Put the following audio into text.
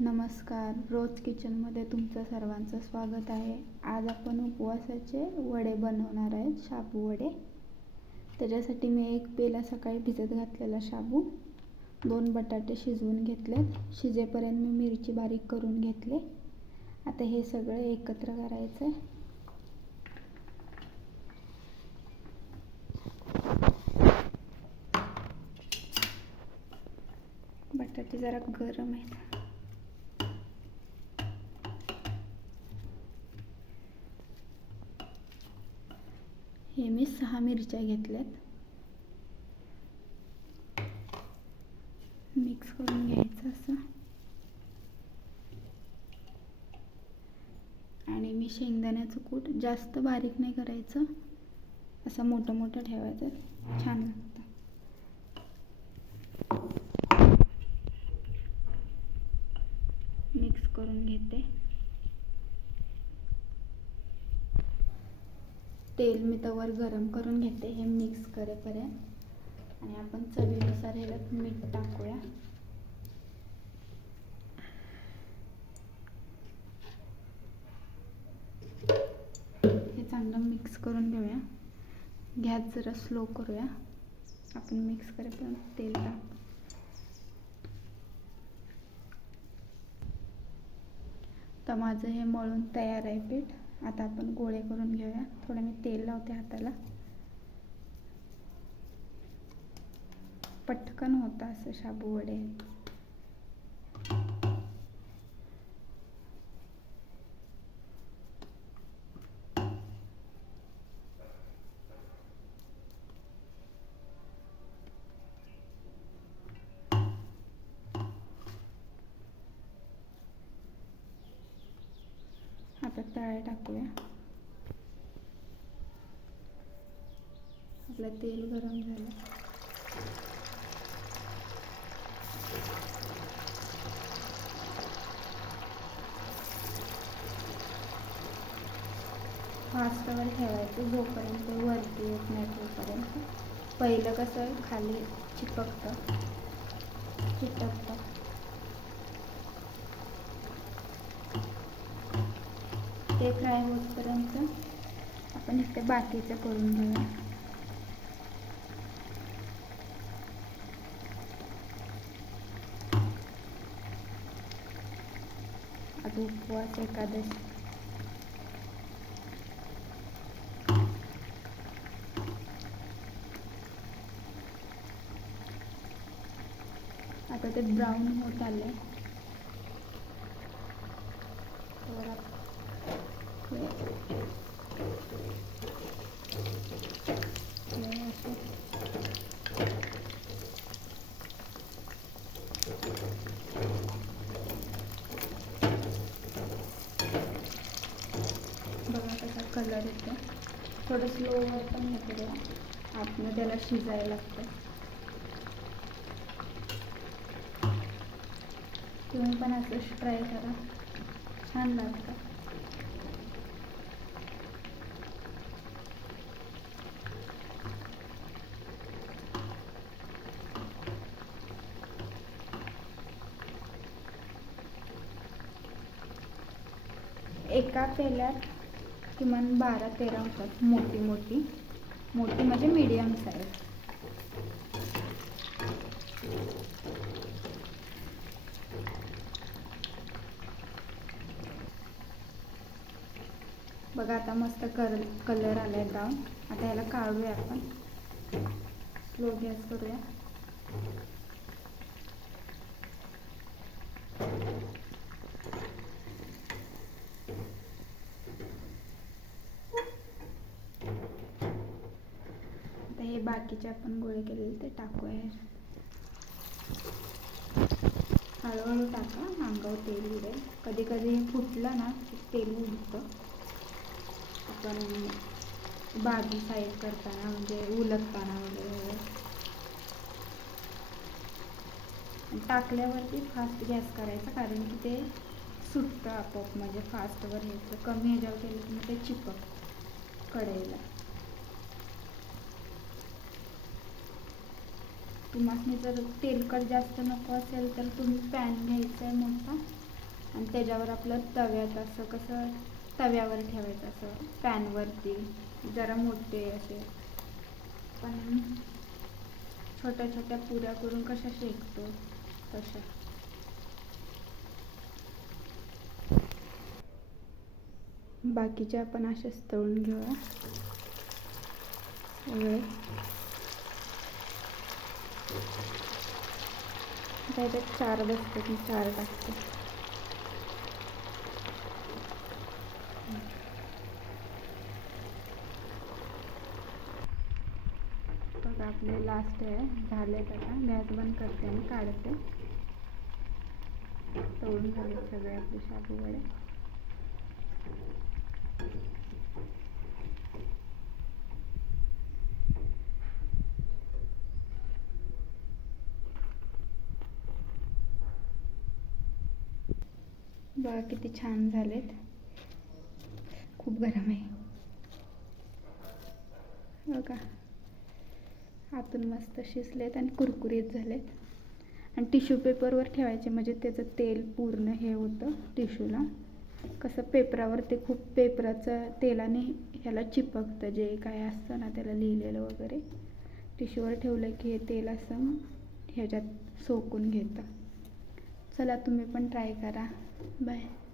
नमस्कार. रोज किचनमध्ये तुमचं सर्वांचं स्वागत आहे. आज आपण उपवासाचे वडे बनवणार आहेत शाबू वडे. त्याच्यासाठी मी एक पेला सकाळी भिजत घातलेला शाबू दोन बटाटे शिजवून घेतलेत. शिजेपर्यंत मी मिरची बारीक करून घेतले. आता हे सगळं एकत्र करायचं आहे बटाटे जरा गरम आहेत. हे मी सहा मिरच्या घेतल्यात. मिक्स करून घ्यायचं असं. आणि मी शेंगदाण्याचं कूट जास्त बारीक नाही करायचं. असं मोठं मोठं ठेवायचं. छान लागतं. मिक्स करून घेते. तेल मी तवर गरम करून घेते हे मिक्स करेपर्यंत. आणि आपण चवीनुसार ह्याच्यात मीठ टाकूया. हे चांगलं मिक्स करून घेऊया. गॅस जरा स्लो करूया. आपण मिक्स करेपर्यंत तेल टाक तर माझं हे मळून तयार आहे पीठ. आता आपण गोळे करून घेऊया. थोडं मी तेल लावते हाताला. पटकन होतं असं शाबू वडे. आता तळे टाकूया. आपलं तेल गरम झालं. फास्टवर ठेवायचं जोपर्यंत वरती येत नाही तोपर्यंत. पहिलं कसं खाली चिपकतं चिटकतं. ते फ्राय होतपर्यंत आपण इथे बाकीचं करून घेऊया. आज उपवास एकादशी. आता ते ब्राऊन होत आलं आहे कलर येतो. थोडं स्लोवर पण हे करूया. आतनं त्याला शिजायला लागतं तुम्ही पण असं ट्राय करा. छान लागतं. एका पेल्यात किमान बारा तेरा होतात. मोठी मोठी. मोठी म्हणजे मीडियम साईज बघा आता मस्त कर कलर आलाय ब्राऊन आता याला काढूया आपण. स्लो गॅस करूया आता हे बाकीचे आपण गोळे केलेले ते टाकूया. हळूहळू टाका अंगावर तेल उडेल कधी कधी हे फुटलं ना तेल उडतं. आपण भाजी साईड करताना म्हणजे उलटताना वगैरे. टाकल्यावरती फास्ट गॅस करायचा कारण की ते सुटतं आपोआप. म्हणजे फास्टवर ह्याचं कमी ह्याच्यावर केलं की मग ते चिपक कढईला तुम्हाला जर तेलकट जास्त नको असेल तर तुम्ही पॅन घ्यायचं आहे मोठा. आणि त्याच्यावर आपलं तव्यात असं कसं तव्यावर ठेवायचं असं पॅनवरती जरा मोठे असे. पण छोट्या छोट्या पुऱ्या करून कशा शेकतो तशा. बाकीच्या आपण अशाच तळून घेऊया. त्याच्यात चार बसते मी चार टाकते. बघा आपले लास्ट आहे. झाले आता. गॅस बंद करते आणि काढते. तळून झाले सगळे आपले शाबू वडे बघा किती छान झालेत. खूप गरम आहे. बघा. आतून मस्त शिजलेत आणि कुरकुरीत झालेत. आणि टिश्यू पेपरवर ठेवायचे म्हणजे त्याचं तेल पूर्ण हे होतं टिश्यूला. कसं पेपरावर ते खूप पेपराचं तेलाने ह्याला चिपकतं जे काय असतं ना त्याला लिहिलेलं वगैरे. टिश्यूवर ठेवलं की हे तेल असं ह्याच्यात सोकून घेतं. चला तुम्ही पण ट्राय करा. 没。